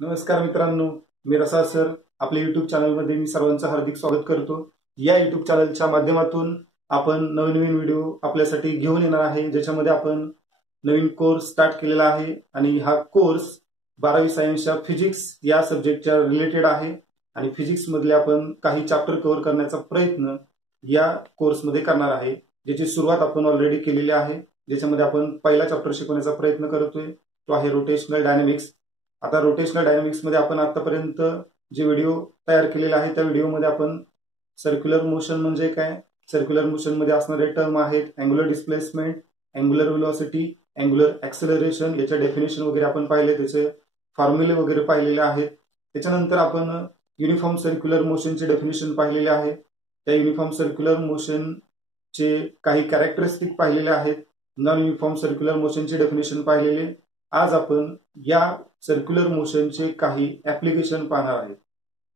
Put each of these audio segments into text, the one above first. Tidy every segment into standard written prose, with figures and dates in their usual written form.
नमस्कार मित्रांनो, मी रसाळ सर आपल्या YouTube चॅनलमध्ये मी सर्वांचं हार्दिक स्वागत करतो। या YouTube चॅनलच्या माध्यमातून आपण नवीन व्हिडिओ आपल्यासाठी घेऊन येणार आहे, ज्याच्यामध्ये आपण नवीन कोर्स स्टार्ट केलेला आहे आणि हा कोर्स 12वी सायन्सच्या फिजिक्स या सब्जेक्टच्या रिलेटेड आहे आणि फिजिक्स मधले आपण काही चॅप्टर कव्हर करण्याचा प्रयत्न या कोर्समध्ये करणार आहे, ज्याची सुरुवात आपण ऑलरेडी केलेली आहे। ज्याच्यामध्ये आपण पहिला चॅप्टर शिकवण्याचा प्रयत्न करतोय, तो आहे रोटेशनल डायनामिक्स। आता रोटेशनल डायनामिक्स मध्ये आपण आतापर्यंत जे व्हिडिओ तयार केलेला आहे त्या व्हिडिओमध्ये आपण सर्क्युलर मोशन म्हणजे काय, सर्क्युलर मोशन मध्ये असणारे टर्म आहेत angular displacement, angular velocity, angular acceleration, याच्या डेफिनेशन वगैरे आपण पाहिले, त्याचे फॉर्म्युले वगैरे पाहिलेले आहेत। त्याच्यानंतर आपण युनिफॉर्म सर्क्युलर मोशनचे डेफिनेशन पाहिलेले आहे। त्या युनिफॉर्म सर्क्युलर मोशनचे काही कॅरेक्टरिस्टिक पाहिलेले आहेत, नॉन युनिफॉर्म सर्क्युलर मोशनचे डेफिनेशन पाहिलेले। आज आपण या सर्क्युलर मोशनचे काही ऍप्लिकेशन पाहणार आहे।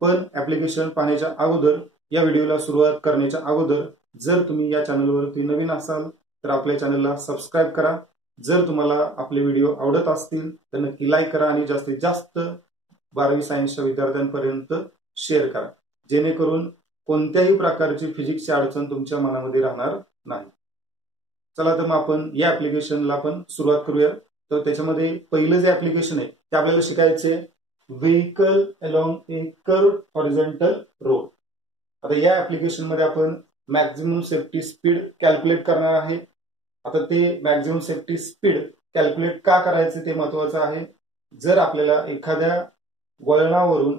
पण ऍप्लिकेशन पाहण्याच्या अगोदर, या व्हिडिओला सुरुवात करण्याच्या अगोदर, जर तुम्ही या चॅनलवरती नवीन असाल तर आपल्या चॅनलला सबस्क्राइब करा। जर तुम्हाला आपले व्हिडिओ आवडत असतील तर नक्की लाईक करा आणि जास्तीत जास्त 12वी सायन्सच्या विद्यार्थ्यांपर्यंत शेअर करा, जेणेकरून कोणत्याही प्रकारची फिजिक्सची अडचण तुमच्या मनामध्ये राहणार नाही। चला तर मग आपण या ऍप्लिकेशनला आपण सुरुवात करूया। तर त्याच्यामध्ये पहिलं जे ऍप्लिकेशन आहे ते आपल्याला शिकायचे व्हेइकल अलोंग ए कर्व्ड हॉरिझॉन्टल रोड। आता या ऍप्लिकेशन मध्ये आपण मॅक्झिमम सेफ्टी स्पीड कॅल्क्युलेट करणार आहे। आता ते मॅक्झिमम सेफ्टी स्पीड कॅल्क्युलेट का करायचे ते महत्त्वाचं आहे। जर आपल्याला एखाद्या वळणावरून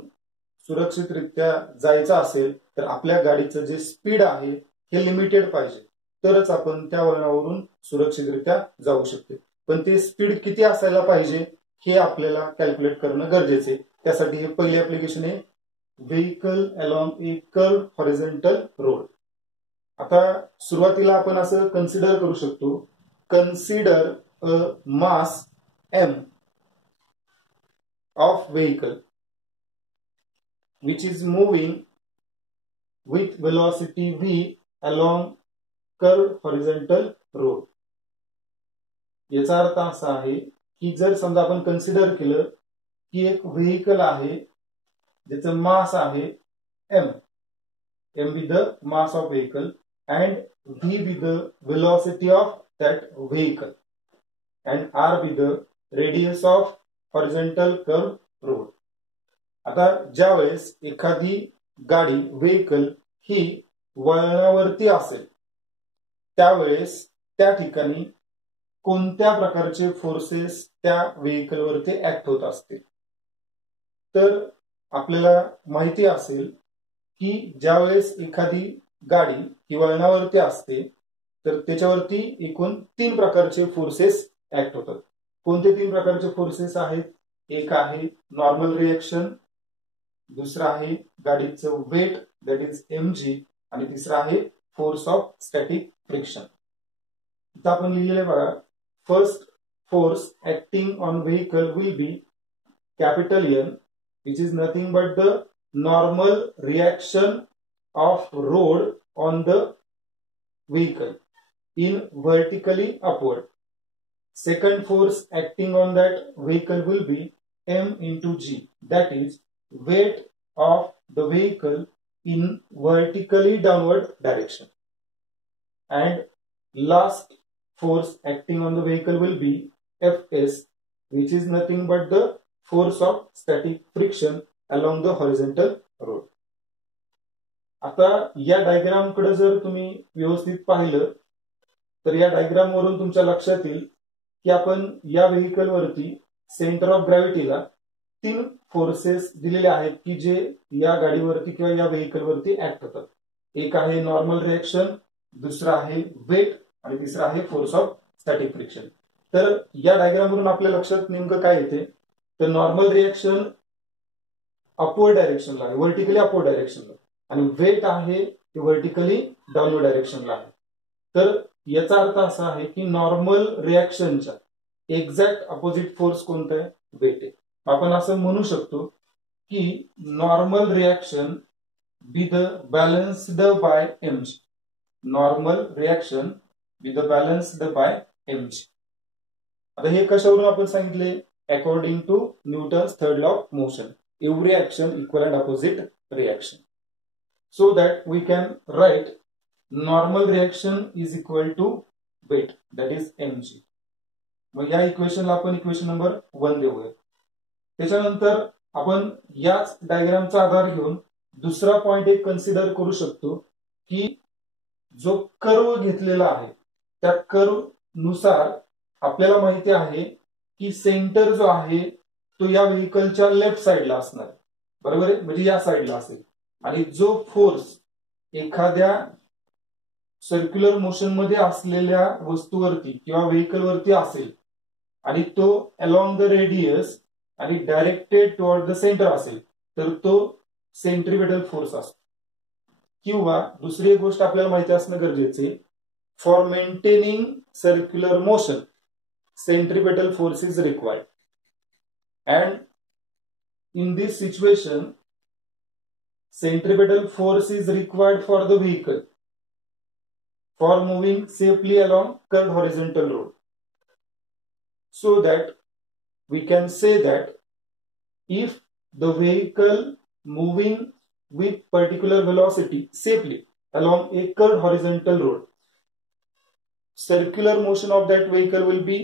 सुरक्षितरित्या जायचं असेल तर आपल्या गाडीचं जे स्पीड आहे हे लिमिटेड पाहिजे, तरच आपण त्या वळणावरून सुरक्षितरित्या जाऊ शकतो। पण ते स्पीड किती असायला पाहिजे हे आपल्याला कॅल्क्युलेट करणं गरजेचं आहे। त्यासाठी हे पहिले ऍप्लिकेशन आहे व्हेइकल अलोंग ए कर्व्ड हॉरिझॉन्टल रोड। आता सुरुवातीला आपण असं कन्सिडर करू शकतो, consider a mass m of vehicle which is moving with velocity v along curved horizontal road। याचा अर्थ असा आहे की जर समजा आपण कन्सिडर केलं की एक व्हेइकल आहे ज्याचं मास आहे m with the mass of vehicle and v with the velocity of that vehicle and r with the radius of horizontal curved road। आता ज्यावेळेस एखादी गाडी व्हेइकल ही वळणावरती असेल त्यावेळेस त्या ठिकाणी कोणत्या प्रकारचे फोर्सेस त्या व्हेइकल वरती ऍक्ट होत असतील, तर आपल्याला माहिती असेल की ज्यावेळेस एखादी गाडी ही वळणावरती असते तर त्याच्यावरती एकूण 3 प्रकारचे फोर्सेस ऍक्ट होतात। कोणते 3 प्रकारचे फोर्सेस आहेत? एक आहे नॉर्मल रिएक्शन, दुसरा आहे गाडीचं वेट दॅट इज mg आणि तिसरा आहे फोर्स ऑफ स्टॅटिक फ्रिक्शन। इथं आपण लिहिलेलं बघा, first force acting on vehicle will be capital N, which is nothing but the normal reaction of road on the vehicle in vertically upward। Second force acting on that vehicle will be m into g, that is weight of the vehicle in vertically downward direction। And last force acting on the vehicle will be Fs, which is nothing but the force of static friction along the horizontal road। आता या diagram कडे जर तुम्ही व्यवस्थित पाहिलं तर या diagram वरून तुमच्या लक्षात येईल की आपण या व्हेइकल वरती सेंटर ऑफ ग्रॅव्हिटीला 3 फोर्सेस दिलेले आहेत की जे या गाडीवरती किंवा या व्हेइकल वरती ऍक्ट होतात। एक आहे नॉर्मल रिएक्शन, दुसरा आहे वेट आणि तिसरा आहे फोर्स ऑफ स्टॅटिक फ्रिक्शन। तर या डायग्राम वरून आपल्या लक्षात नेमकं काय येते, तर नॉर्मल रिएक्शन अपवर्ड डायरेक्शनला आहे, व्हर्टिकली अपवर्ड डायरेक्शनला, आणि वेट आहे ते व्हर्टिकली डाऊनवर्ड डायरेक्शनला आहे। तर याचा अर्थ असा आहे की नॉर्मल रिएक्शनच्या एक्झॅक्ट अपोजिट फोर्स कोणता आहे? वेट आहे। आपण असं म्हणू शकतो की normal reaction be the balanced by mg, normal reaction with the balanced by mg। आता हे कशावरून आपण सांगितले according to Newton's third law of motion. Every action equal and opposite reaction. So that we can write normal reaction is equal to weight, that is mg. मग या इक्वेशनला आपण equation number 1 देऊया. त्याच्यानंतर आपण याच डायग्रामचा आधार घेऊन दुसरा पॉइंट एक कन्सिडर करू शकतो की जो कर्व घेतलेला आहे त्या कर्व नुसार आपल्याला माहिती आहे की सेंटर जो आहे तो या व्हेकलच्या लेफ्ट साइडला असणार, बरोबर आहे, म्हणजे या साइडला असेल. आणि जो फोर्स एखाद्या सर्क्युलर मोशन मध्ये असलेल्या वस्तूवरती किंवा व्हेकलवरती असेल आणि तो अलॉंग द रेडियस आणि डायरेक्टेड टुवर्ड द सेंटर असेल तर तो सेंट्रिपेटल फोर्स असतो. किंवा दुसरी एक गोष्ट आपल्याला माहिती असणं गरजेचे, for maintaining circular motion centripetal force is required, and in this situation centripetal force is required for the vehicle for moving safely along curved horizontal road. So that we can say that if the vehicle moving with particular velocity safely along a curved horizontal road, circular motion of that vehicle will be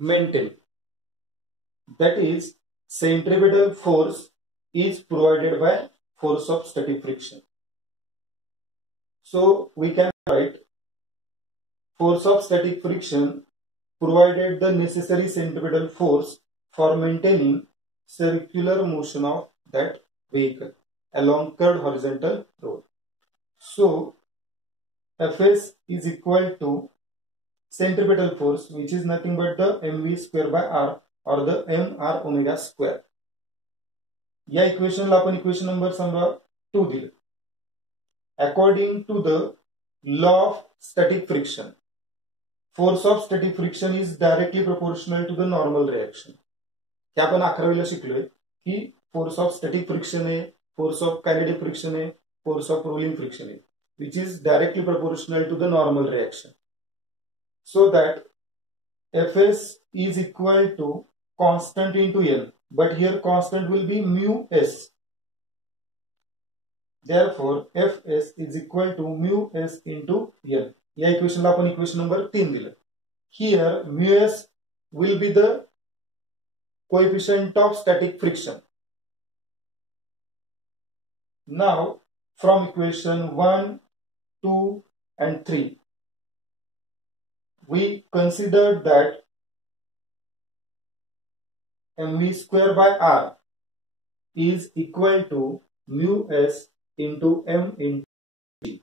maintained. That is, centripetal force is provided by force of static friction. So we can write force of static friction provided the necessary centripetal force for maintaining circular motion of that vehicle along curved horizontal road. So Fs is equal to centripetal force, which is nothing but the mv square by r or the mr omega square. या इक्वेशनला आपण equation number समजा 2 दिले. According to the law of static friction, force of static friction is directly proportional to the normal reaction. हे आपण 11वीला शिकलोय की force of static friction आहे, force of kinetic friction आहे, फोर्स ऑफ रोलिंग फ्रिक्शन आहे, which is directly proportional to the normal reaction. So that Fs is equal to constant into N, but here constant will be mu s. Therefore Fs is equal to mu s into N. या इक्वेशनला आपण equation number 3 दिलं. Here mu s will be the coefficient of static friction. Now from equation 1, 2 and 3 we considered that mv square by r is equal to mu s into m into g.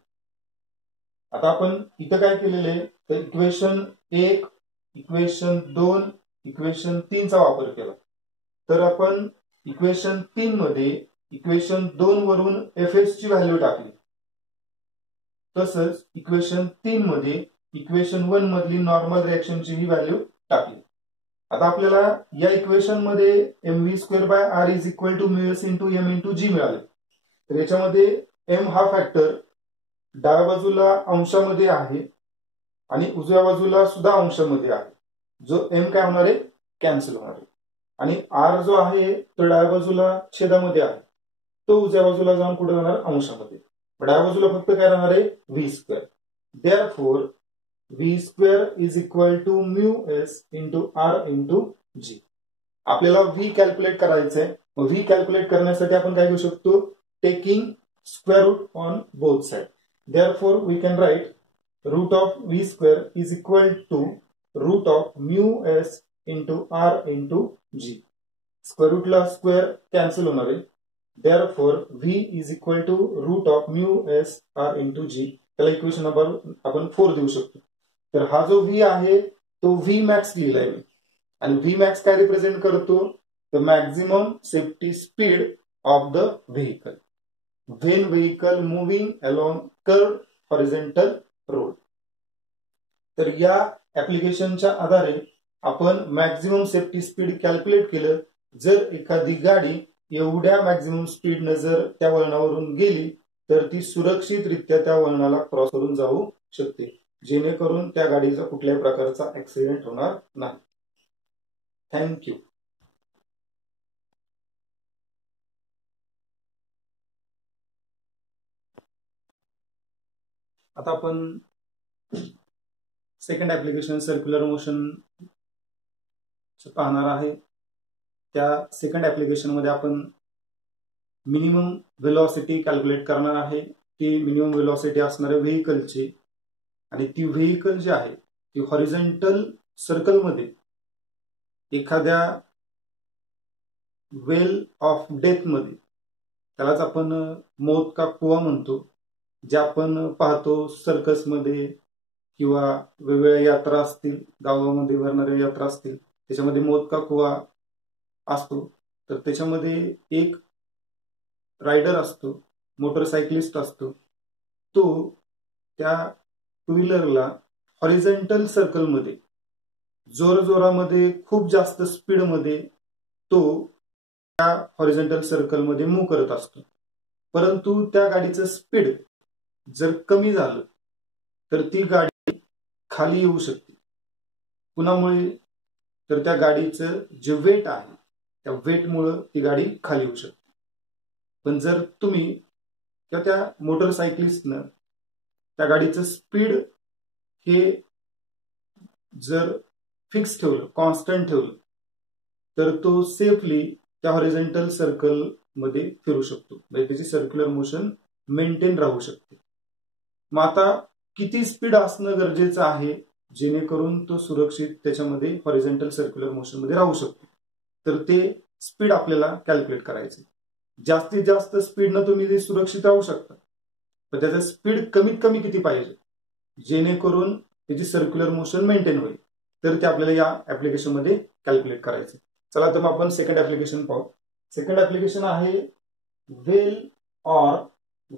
आता आपण इथं काय केलेले तर equation 1, equation 2, equation 3 चा वापर केला. तर आपण इक्वेशन 3 मध्ये इक्वेशन 2 वरून Fs ची व्हॅल्यू टाकली. तसंच इक्वेशन 3 मध्ये इक्वेशन 1 मधली नॉर्मल रिएक्शन ची ही व्हॅल्यू टाकली. आता आपल्याला या इक्वेशन मध्ये mv square by r is equal to mu s into m into g मिळाले. तर याच्यामध्ये m हा फॅक्टर डाव्या बाजूला अंशामध्ये आहे आणि उजव्या बाजूला सुद्धा अंशामध्ये आहे. जो m काय होणार आहे कॅन्सल होणार आहे. आणि r जो आहे तो डाव्या बाजूला छेदामध्ये आहे, तो उजव्या बाजूला जाऊन कुठे जाणार अंशामध्ये. डाव्या बाजूला फक्त काय राहणार आहे v square. Therefore v square is equal to mu s into r into g. आपल्याला v कॅल्क्युलेट करायचंय. मग v कॅल्क्युलेट करण्यासाठी आपण काय घेऊ शकतो, taking square root on both side. Therefore we can write root of v square is equal to root of mu s into r into g. Square रूटला square cancel होणार आहे. Therefore v is equal to root of mu s r into g. त्याला equation number आपण 4 देऊ शकतो. तर हा जो v आहे तो v max लिहिलाय मी. आणि v max काय रिप्रेझेंट करतो, the maximum safety speed of the vehicle when vehicle moving along curved horizontal road. तर या ऍप्लिकेशनच्या आधारे आपण मॅक्झिमम सेफ्टी स्पीड कॅल्क्युलेट केलं, जर एखादी गाडी एवढ्या मॅक्झिमम स्पीडनं जर त्या वळणावरून गेली तर ती सुरक्षितरित्या त्या वळणाला क्रॉस करून जाऊ शकते, जेणेकरून त्या गाडीचा कुठल्याही प्रकारचा ऍक्सिडेंट होणार नाही. थँक्यू. आता आपण सेकंड ऍप्लिकेशन सर्क्युलर मोशन पाहणार आहे. त्या सेकंड ऍप्लिकेशन मध्ये आपण मिनिमम वेलॉसिटी कॅल्क्युलेट करणार आहे. ती मिनिमम वेलॉसिटी असणाऱ्या व्हेकलची, आणि ती व्हेकल जी आहे ती हॉरिझॉन्टल सर्कल मध्ये एखाद्या वेल ऑफ डेथ मध्ये, त्यालाच आपण मौत का कुवा म्हणतो, जे आपण पाहतो सर्कसमध्ये किंवा वेगवेगळ्या यात्रा असतील, गावामध्ये भरणाऱ्या यात्रा असतील, त्याच्यामध्ये मौत का कुवा असतो. तर त्याच्यामध्ये एक रायडर असतो, मोटरसायकलिस्ट असतो, तो त्या टू व्हीलरला हॉरिझॉन्टल सर्कलमध्ये जोरामध्ये खूप जास्त स्पीडमध्ये तो त्या हॉरिझॉन्टल सर्कलमध्ये मूव्ह करत असतो. परंतु त्या गाडीचं स्पीड जर कमी झालं तर ती गाडी खाली येऊ शकते. कुणामुळे? तर त्या गाडीचं जे वेट आहे त्या वेटमुळे ती गाडी खाली येऊ शकते. पण जर तुम्ही किंवा त्या मोटरसायकलिस्टनं त्या गाडीचं स्पीड हे जर फिक्स ठेवलं, कॉन्स्टंट ठेवलं, तर तो सेफली त्या हॉरिझॉन्टल सर्कल मध्ये फिरू शकतो, म्हणजे त्याची सर्क्युलर मोशन मेंटेन राहू शकते. मग आता किती स्पीड असणं गरजेचं आहे जेणेकरून तो सुरक्षित त्याच्यामध्ये हॉरिझॉन्टल सर्क्युलर मोशन मध्ये राहू शकतो? तर ते स्पीड आपल्याला कॅल्क्युलेट करायचं. जास्तीत जास्त स्पीडनं तुम्ही सुरक्षित राहू शकता, पण त्याचं स्पीड कमीत कमी किती पाहिजे जेणेकरून त्याची सर्क्युलर मोशन मेंटेन होईल, तर ते आपल्याला या ऍप्लिकेशन मध्ये कॅल्क्युलेट करायचं. चला तर मग आपण सेकंड ऍप्लिकेशन पाहू. सेकंड ऍप्लिकेशन आहे वेल ऑर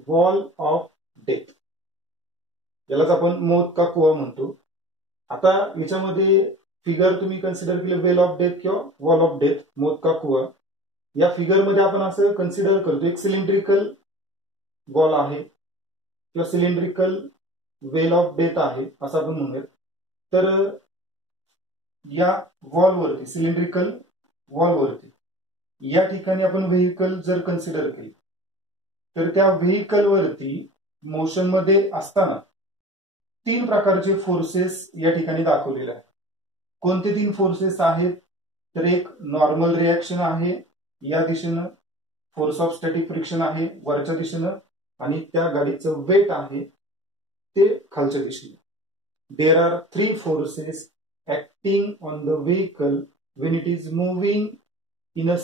वॉल ऑफ डेथ. यालाच आपण मौत का कुवा म्हणतो. आता याच्यामध्ये फिगर तुम्ही कन्सिडर केले वेल ऑफ डेथ किंवा वॉल ऑफ डेथ, मौत का कुवा. या फिगर मध्ये आपण असं कन्सिडर करतो एक सिलेंड्रिकल वॉल आहे किंवा सिलेंड्रिकल वेल ऑफ डेथ आहे असं आपण म्हणूयात. तर या वॉलवरती, सिलेंड्रिकल वॉलवरती या ठिकाणी आपण व्हेकल जर कन्सिडर केली तर त्या व्हेकलवरती मोशन मध्ये असताना 3 प्रकारचे फोर्सेस या ठिकाणी दाखवलेले आहेत. कोणते 3 फोर्सेस आहेत? तर एक नॉर्मल रिॲक्शन आहे या दिशेनं, फोर्स ऑफ स्टॅटिक फ्रिक्शन आहे वरच्या दिशेनं, आणि त्या गाडीचं वेट आहे ते खालच्या दिशेने. There are 3 forces acting on the vehicle when it is moving in a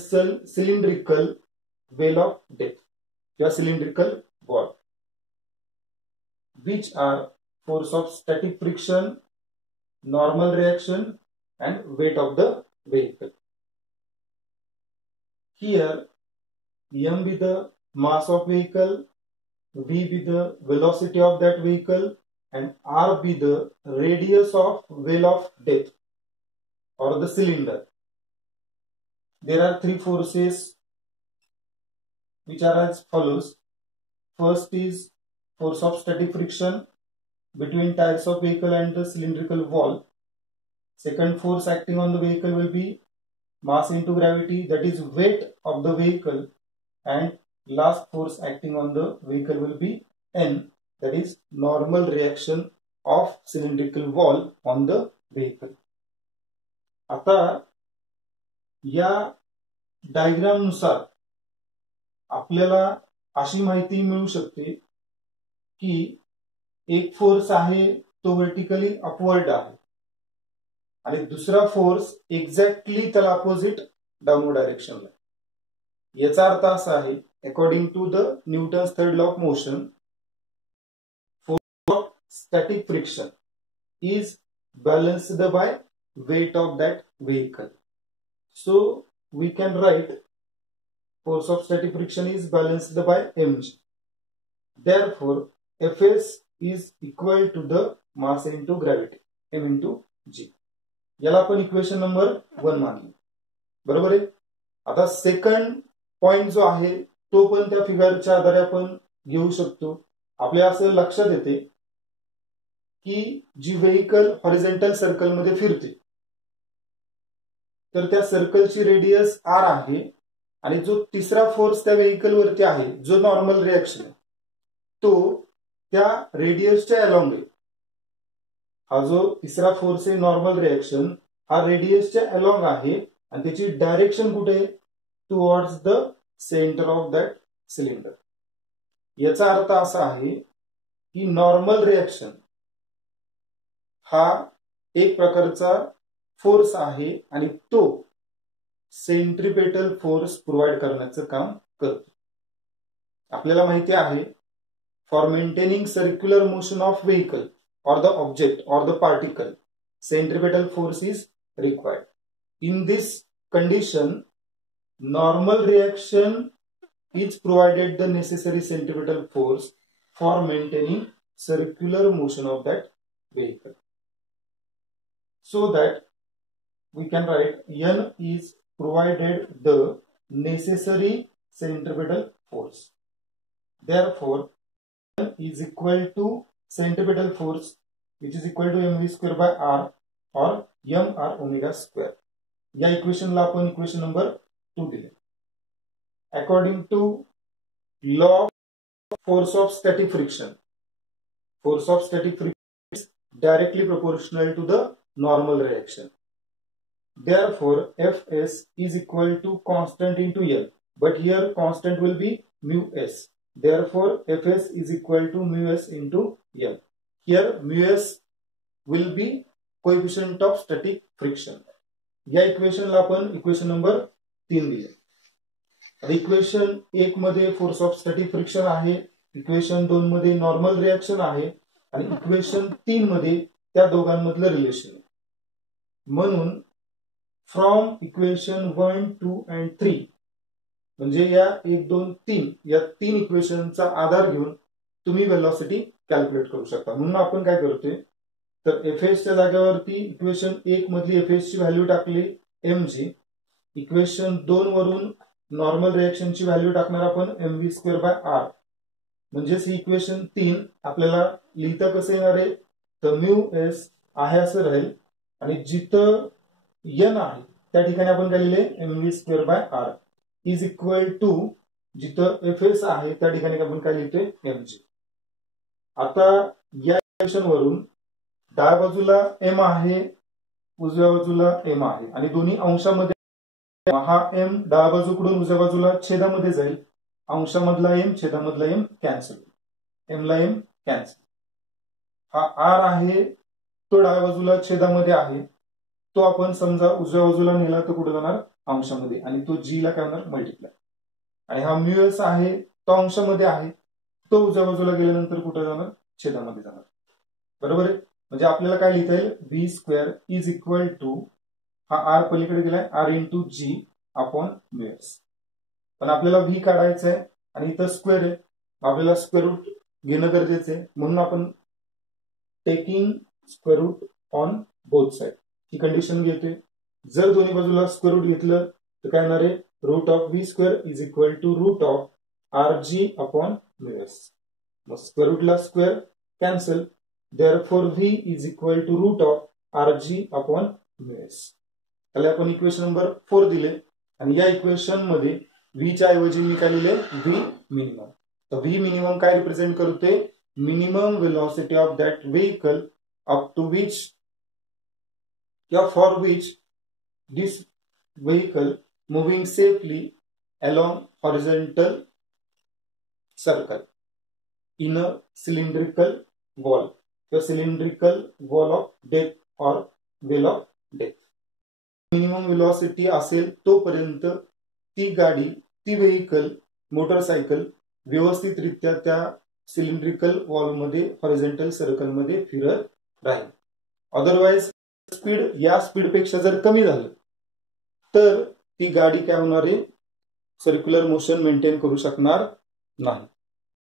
cylindrical well of death or cylindrical wall, which are force of static friction, normal reaction and weight of the vehicle. Here m be the mass of vehicle, v be the velocity of that vehicle, and r be the radius of well of death or the cylinder. There are 3 forces which are as follows. First is force of static friction between tires of vehicle and the cylindrical wall. Second force acting on the vehicle will be mass into gravity, that is weight of the vehicle, and last force acting on the vehicle will be N, that is normal reaction of cylindrical wall on the vehicle. आता या diagram नुसार आपल्याला अशी माहिती मिळू शकते की एक फोर्स आहे तो व्हर्टिकली अपवर्ड आहे आणि दुसरा फोर्स एक्झॅक्टली त्याला अपोजिट डाऊनवर्ड डायरेक्शनला. याचा अर्थ असा आहे, according to the Newton's third law of motion, static friction is balanced by weight of that vehicle. So we can write force of static friction is balanced by mg. Therefore Fs is equal to the mass into gravity, m into g. याला आपण equation number 1 मानले, बरोबर आहे. आता second point जो आहे तो पण त्या फिगरच्या आधारे आपण घेऊ शकतो. आपल्या असं लक्षात येते की जी व्हेइकल हॉरिझॉन्टल सर्कल मध्ये फिरते तर त्या सर्कलची रेडियस आर आहे आणि जो तिसरा फोर्स त्या व्हेइकल वरती आहे जो नॉर्मल रिएक्शन आहे तो त्या रेडियसच्या अलॉंग आहे. हा जो तिसरा फोर्स आहे नॉर्मल रिएक्शन हा रेडियसच्या अलॉंग आहे आणि त्याची डायरेक्शन कुठे आहे, towards the centre of that cylinder. याचा अर्थ असा आहे की नॉर्मल रिएक्शन हा एक प्रकारचा फोर्स आहे आणि तो सेंट्रिपेटल फोर्स प्रोव्हाइड करण्याचं काम करतो. आपल्याला माहिती आहे for maintaining circular motion of vehicle or the object or the particle, centripetal force is required. In this condition, normal reaction is provided the necessary centripetal force for maintaining circular motion of that vehicle. So that we can write N is provided the necessary centripetal force. Therefore, N is equal to centripetal force which is equal to mv square by r or mr omega square. या इक्वेशनला आपण equation number 2 दिले. According to law of force of static friction, force of static friction is directly proportional to the normal reaction. Therefore, Fs is equal to constant into L, but here constant will be mu s. Therefore, Fs is equal to mu s into L. Here mu s will be coefficient of static friction. या इक्वेशनला आपण equation number 3 दिले. आता equation 1 मध्ये force of static friction आहे, equation 2 मध्ये normal reaction आहे आणि equation 3 मध्ये त्या दोघांमधलं रिलेशन आहे. म्हणून फ्रॉम इक्वेशन 1, 2 and 3 म्हणजे या 1, 2, 3 या 3 इक्वेशनचा आधार घेऊन तुम्ही वेलोसिटी कॅल्क्युलेट करू शकता. म्हणून आपण काय करतोय तर एफएस च्या जागेवरती इक्वेशन 1 मधली एफएस ची व्हॅल्यू टाकली mg, इक्वेशन 2 वरून नॉर्मल रिएक्शनची व्हॅल्यू टाकणार आपण mv स्क्वेअर बाय r. म्हणजेच ही इक्वेशन 3 आपल्याला लिहिता कसं येणार आहे तर म्यू एस आहे असं राहील आणि जिथं n आहे त्या ठिकाणी आपण काय लिहिले mv square by r is equal to जिथं एफएस आहे त्या ठिकाणी आपण काय लिहितोय mg. आता या इक्वेशन वरून डाव्या बाजूला m आहे उजव्या बाजूला m आहे आणि दोन्ही अंशामध्ये हा m डाव्या बाजूकडून उजव्या बाजूला छेदामध्ये जाईल, अंशामधला m छेदामधला m कॅन्सल, m ला m कॅन्सल. हा r आहे तो डाव्या बाजूला छेदामध्ये आहे तो आपण समजा उजव्या बाजूला नेला तर कुठे जाणार अंशामध्ये आणि तो g ला काय होणार मल्टिप्लाय. आणि हा म्यू एस आहे तो अंशामध्ये आहे तो उजव्या बाजूला गेल्यानंतर कुठे जाणार छेदामध्ये जाणार, बरोबर आहे. म्हणजे आपल्याला काय लिहिता येईल v square is equal to हा r पलीकडे गेलाय r into G upon mu S. पण आपल्याला v काढायचं आहे आणि इथं स्क्वेअर आहे आपल्याला स्क्वेअर रूट घेणं गरजेचं आहे. म्हणून आपण taking square root on both side ही कंडिशन घेतोय. जर दोन्ही बाजूला स्क्वेअर रूट घेतलं तर काय होणार आहे root of V square is equal to root of R G upon mu S. मग स्क्वेअर रूटला square cancel, therefore V is equal to root of R G upon mu S. त्याला आपण equation number 4 दिले आणि या equation मध्ये V च्या ऐवजी मी काय लिहिले व्ही मिनिमम. तर व्ही मिनिमम काय रिप्रेझेंट करते minimum velocity of that vehicle up to which या for which this vehicle moving safely along horizontal circle in a cylindrical wall, the cylindrical wall of depth or well of depth. Minimum velocity असेल तोपर्यंत ती गाडी ती vehicle motorcycle व्यवस्थितरित्या त्या cylindrical wall मध्ये horizontal circle मध्ये फिरत राहील. अदरवाइज स्पीड या स्पीड पेक्षा जर कमी झालं तर ती गाडी काय होणार आहे सर्क्युलर मोशन मेंटेन करू शकणार नाही.